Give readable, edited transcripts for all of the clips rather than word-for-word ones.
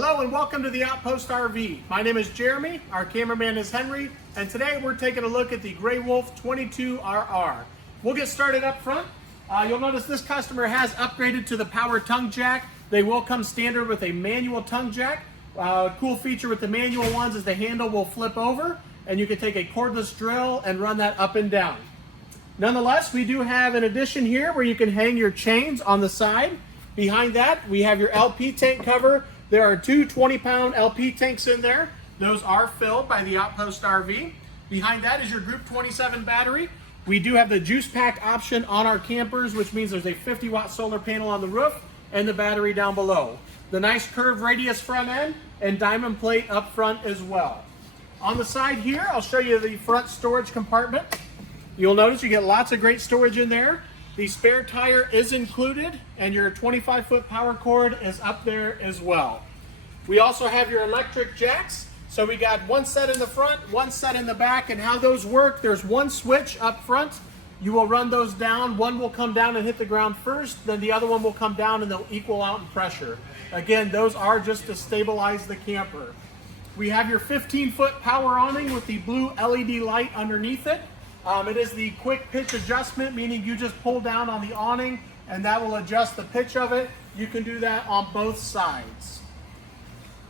Hello and welcome to the Outpost RV. My name is Jeremy, our cameraman is Henry, and today we're taking a look at the Grey Wolf 22RR. We'll get started up front. You'll notice this customer has upgraded to the power tongue jack. They will come standard with a manual tongue jack. Cool feature with the manual ones is the handle will flip over and you can take a cordless drill and run that up and down. Nonetheless, we do have an addition here where you can hang your chains on the side. Behind that, we have your LP tank cover. There are two 20-pound LP tanks in there. Those are filled by the Outpost RV. Behind that is your Group 27 battery. We do have the juice pack option on our campers, which means there's a 50-watt solar panel on the roof and the battery down below. The nice curved radius front end and diamond plate up front as well. On the side here, I'll show you the front storage compartment. You'll notice you get lots of great storage in there. The spare tire is included and your 25-foot power cord is up there as well. We also have your electric jacks. So we got one set in the front, one set in the back, and how those work, there's one switch up front. You will run those down. One will come down and hit the ground first, then the other one will come down and they'll equal out in pressure. Again, those are just to stabilize the camper. We have your 15-foot power awning with the blue LED light underneath it. It is the quick pitch adjustment, meaning you just pull down on the awning and that will adjust the pitch of it. You can do that on both sides.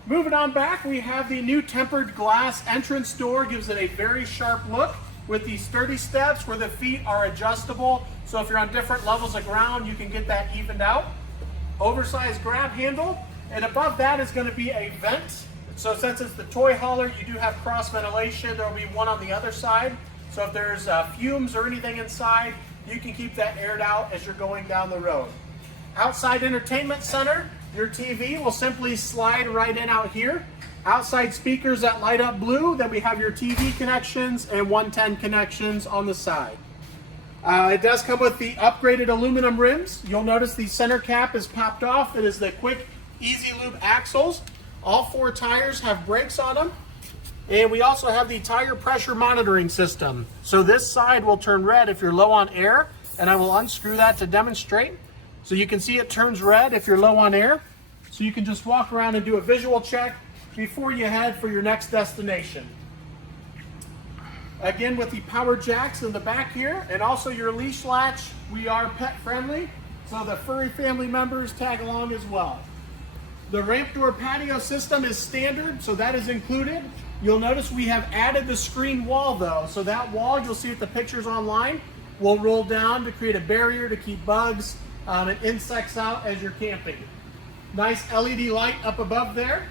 Moving on back, we have the new tempered glass entrance door. Gives it a very sharp look with the sturdy steps where the feet are adjustable. So if you're on different levels of ground, you can get that evened out. Oversized grab handle, and above that is going to be a vent. So since it's the toy hauler, you do have cross ventilation. There will be one on the other side. So if there's fumes or anything inside, you can keep that aired out as you're going down the road. Outside entertainment center, your TV will simply slide right in out here. Outside speakers that light up blue, then we have your TV connections and 110 connections on the side. It does come with the upgraded aluminum rims. You'll notice the center cap is popped off. It is the quick, easy lube axles. All four tires have brakes on them. And we also have the tire pressure monitoring system. So this side will turn red if you're low on air, and I will unscrew that to demonstrate. So you can see it turns red if you're low on air. So you can just walk around and do a visual check before you head for your next destination. Again, with the power jacks in the back here, and also your leash latch, we are pet friendly, so the furry family members tag along as well. The ramp door patio system is standard, so that is included. You'll notice we have added the screen wall though, so that wall, you'll see at the pictures online, will roll down to create a barrier to keep bugs and insects out as you're camping. Nice LED light up above there.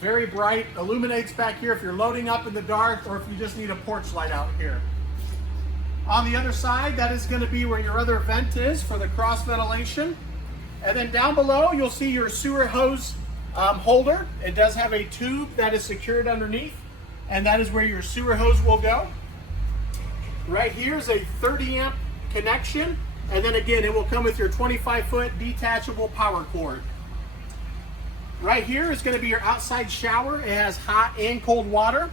Very bright, illuminates back here if you're loading up in the dark or if you just need a porch light out here. On the other side, that is going to be where your other vent is for the cross ventilation. And then down below, you'll see your sewer hose holder. It does have a tube that is secured underneath, and that is where your sewer hose will go. Right here is a 30 amp connection, and then again, it will come with your 25-foot detachable power cord. Right here is going to be your outside shower. It has hot and cold water.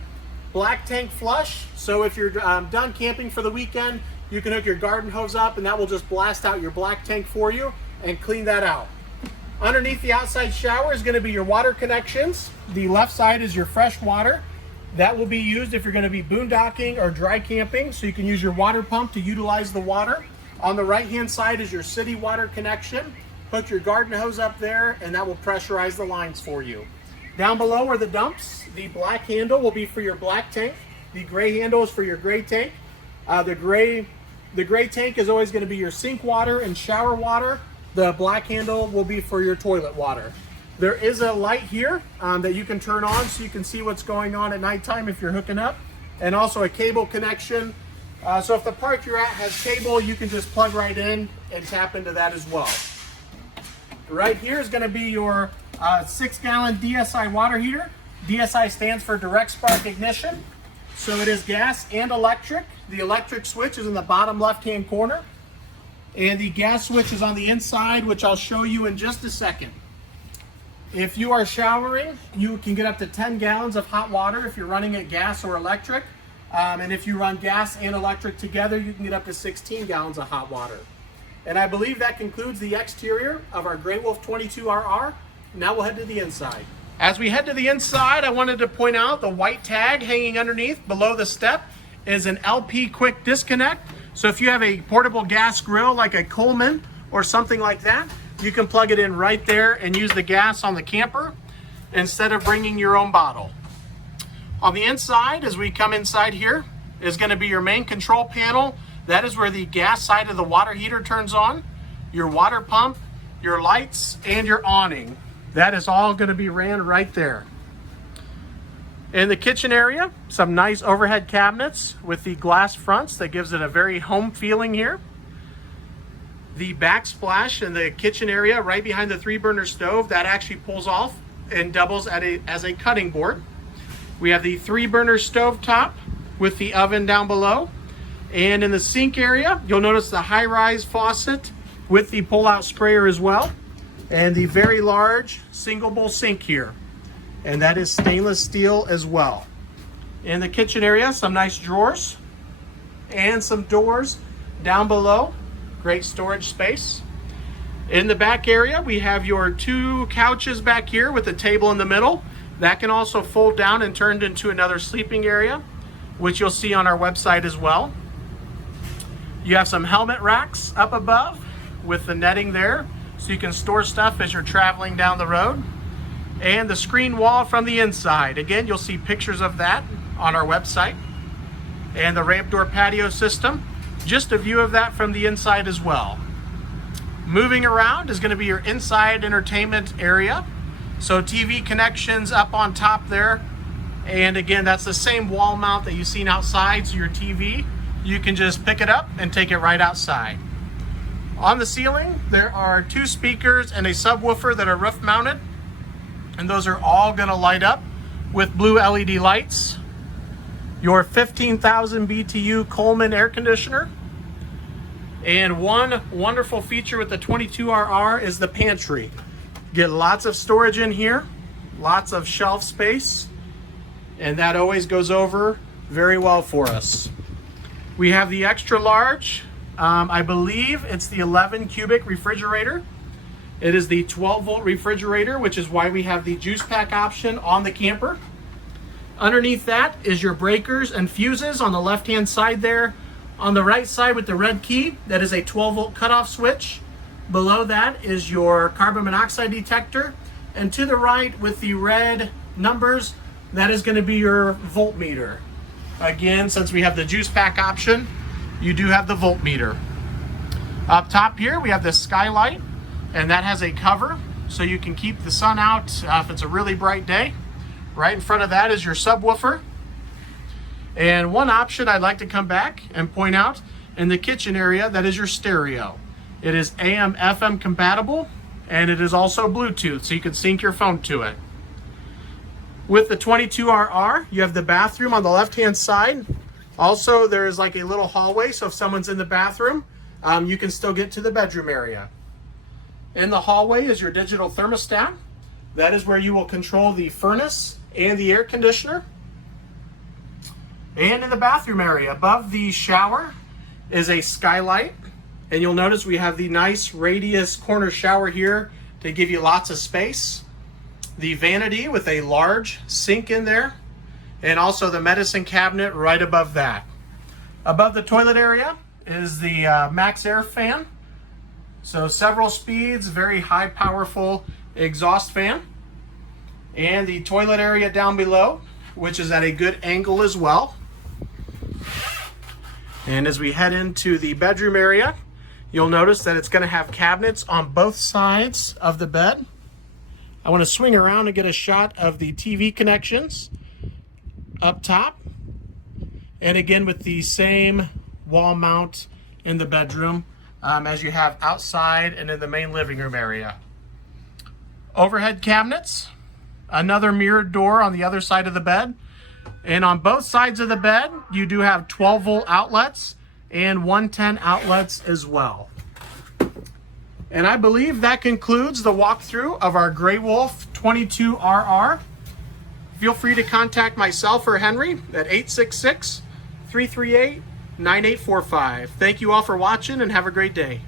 Black tank flush, so if you're done camping for the weekend, you can hook your garden hose up and that will just blast out your black tank for you and clean that out. Underneath the outside shower is going to be your water connections. The left side is your fresh water. That will be used if you're going to be boondocking or dry camping, so you can use your water pump to utilize the water. On the right hand side is your city water connection. Hook your garden hose up there and that will pressurize the lines for you. Down below are the dumps. The black handle will be for your black tank. The gray handle is for your gray tank. The gray tank is always going to be your sink water and shower water. The black handle will be for your toilet water. There is a light here that you can turn on so you can see what's going on at nighttime if you're hooking up, and also a cable connection. So if the park you're at has cable, you can just plug right in and tap into that as well. Right here is going to be your 6-gallon DSI water heater. DSI stands for direct spark ignition. So it is gas and electric. The electric switch is in the bottom left-hand corner. And the gas switch is on the inside, which I'll show you in just a second. If you are showering, you can get up to 10 gallons of hot water if you're running it gas or electric. And if you run gas and electric together, you can get up to 16 gallons of hot water. And I believe that concludes the exterior of our Grey Wolf 22RR. Now we'll head to the inside. As we head to the inside, I wanted to point out the white tag hanging underneath below the step is an LP quick disconnect. So if you have a portable gas grill like a Coleman or something like that, you can plug it in right there and use the gas on the camper instead of bringing your own bottle. On the inside, as we come inside here, is going to be your main control panel. That is where the gas side of the water heater turns on, your water pump, your lights, and your awning. That is all going to be ran right there. In the kitchen area, some nice overhead cabinets with the glass fronts that gives it a very home feeling here. The backsplash in the kitchen area right behind the 3-burner stove, that actually pulls off and doubles as a cutting board. We have the 3-burner stove top with the oven down below. And in the sink area, you'll notice the high-rise faucet with the pull-out sprayer as well. And the very large single bowl sink here. And that is stainless steel as well. In the kitchen area, some nice drawers and some doors down below. Great storage space. In the back area, we have your 2 couches back here with a table in the middle. That can also fold down and turned into another sleeping area, which you'll see on our website as well. You have some helmet racks up above with the netting there, so you can store stuff as you're traveling down the road. And the screen wall from the inside. Again, you'll see pictures of that on our website. And the ramp door patio system. Just a view of that from the inside as well. Moving around is going to be your inside entertainment area. So TV connections up on top there. And again, that's the same wall mount that you've seen outside. So your TV, you can just pick it up and take it right outside. On the ceiling, there are 2 speakers and a subwoofer that are roof mounted. And those are all going to light up with blue LED lights. Your 15,000 BTU Coleman air conditioner. And one wonderful feature with the 22RR is the pantry. Get lots of storage in here, lots of shelf space, and that always goes over very well for us. We have the extra large. I believe it's the 11 cubic refrigerator. It is the 12-volt refrigerator, which is why we have the juice pack option on the camper. Underneath that is your breakers and fuses on the left-hand side there. On the right side with the red key, that is a 12-volt cutoff switch. Below that is your carbon monoxide detector. And to the right with the red numbers, that is going to be your voltmeter. Again, since we have the juice pack option, you do have the voltmeter. Up top here, we have the skylight, and that has a cover so you can keep the sun out if it's a really bright day. Right in front of that is your subwoofer. And one option I'd like to come back and point out in the kitchen area, that is your stereo. It is AM, FM compatible, and it is also Bluetooth, so you can sync your phone to it. With the 22RR, you have the bathroom on the left-hand side. Also, there is like a little hallway, so if someone's in the bathroom, you can still get to the bedroom area. In the hallway is your digital thermostat. That is where you will control the furnace and the air conditioner. And in the bathroom area, above the shower, is a skylight. And you'll notice we have the nice radius corner shower here to give you lots of space. The vanity with a large sink in there. And also the medicine cabinet right above that. Above the toilet area is the Max Air fan. So several speeds, very high powerful exhaust fan. And the toilet area down below, which is at a good angle as well. And as we head into the bedroom area, you'll notice that it's going to have cabinets on both sides of the bed. I want to swing around and get a shot of the TV connections up top. And again with the same wall mount in the bedroom as you have outside and in the main living room area. Overhead cabinets, another mirrored door on the other side of the bed. And on both sides of the bed, you do have 12-volt outlets and 110 outlets as well. And I believe that concludes the walkthrough of our Grey Wolf 22RR. Feel free to contact myself or Henry at 866-338-9845. Thank you all for watching and have a great day.